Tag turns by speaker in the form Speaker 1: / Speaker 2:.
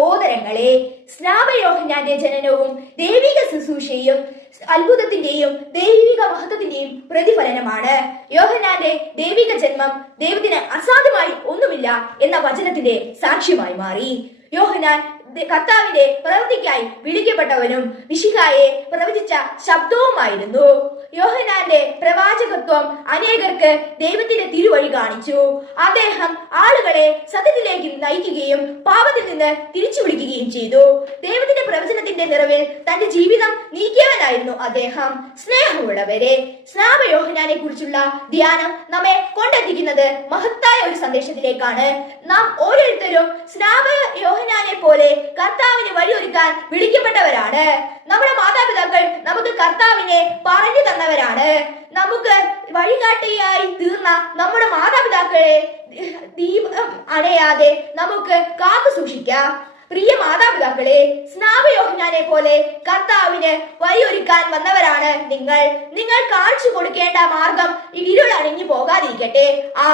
Speaker 1: സഹോദരങ്ങളെ സ്നാപയോഹനാന്റെ ജനനവും ദൈവിക ശുശ്രൂഷയും അത്ഭുതത്തിന്റെയും ദൈവിക മഹത്വത്തിന്റെയും പ്രതിഫലനമാണ്. യോഹനാന്റെ ദൈവിക ജന്മം ദൈവത്തിന് അസാധ്യമായി ഒന്നുമില്ല എന്ന വചനത്തിന്റെ സാക്ഷ്യമായി മാറി. യോഹനാൻ കർത്താവിന്റെ പ്രവൃത്തിക്കായി വിളിക്കപ്പെട്ടവനും മിശിഹായെ പ്രവചിച്ച ശബ്ദവുമായിരുന്നു. യോഹനാന്റെ പ്രവാചകത്വം അനേകർക്ക് ദൈവത്തിന്റെ തിരുവഴി കാണിച്ചു. അദ്ദേഹം ആളുകളെ സത്യത്തിലേക്ക് നയിക്കുകയും പാപത്തിൽ നിന്ന് തിരിച്ചു വിളിക്കുകയും ചെയ്തു. ദൈവത്തിന്റെ പ്രവചനത്തിന്റെ നിറവിൽ തന്റെ ജീവിതം നീക്കിയവനായിരുന്നു അദ്ദേഹം. സ്നേഹമുള്ളവരെ സ്നാപയോഹനാനെ കുറിച്ചുള്ള ധ്യാനം നമ്മെ കൊണ്ടെത്തിക്കുന്നത് മഹത്തായ ഒരു സന്ദേശത്തിലേക്കാണ്. നാം ഓരോരുത്തരും സ്നാപ യോഹനാനെ പോലെ കർത്താവിന് വഴിയൊരുക്കാൻ വിളിക്കപ്പെട്ടവരാണ്. നമ്മുടെ മാതാപിതാക്കൾ നമുക്ക് കർത്താവിനെ പറഞ്ഞു തന്നവരാണ്. നമുക്ക് വഴികാട്ടിയായി തീർന്ന നമ്മുടെ മാതാപിതാക്കളെ ദീപം അണയാതെ നമുക്ക് കാത്തു സൂക്ഷിക്കാം. പ്രിയ മാതാപിതാക്കളെ സ്നാപയോഹനാനെ പോലെ കർത്താവിന് വഴിയൊരുക്കാൻ വന്നവരാണ് നിങ്ങൾ. നിങ്ങൾ കാണിച്ചു കൊടുക്കേണ്ട മാർഗം ഇരുൾ അണിഞ്ഞു പോകാതിരിക്കട്ടെ. ആ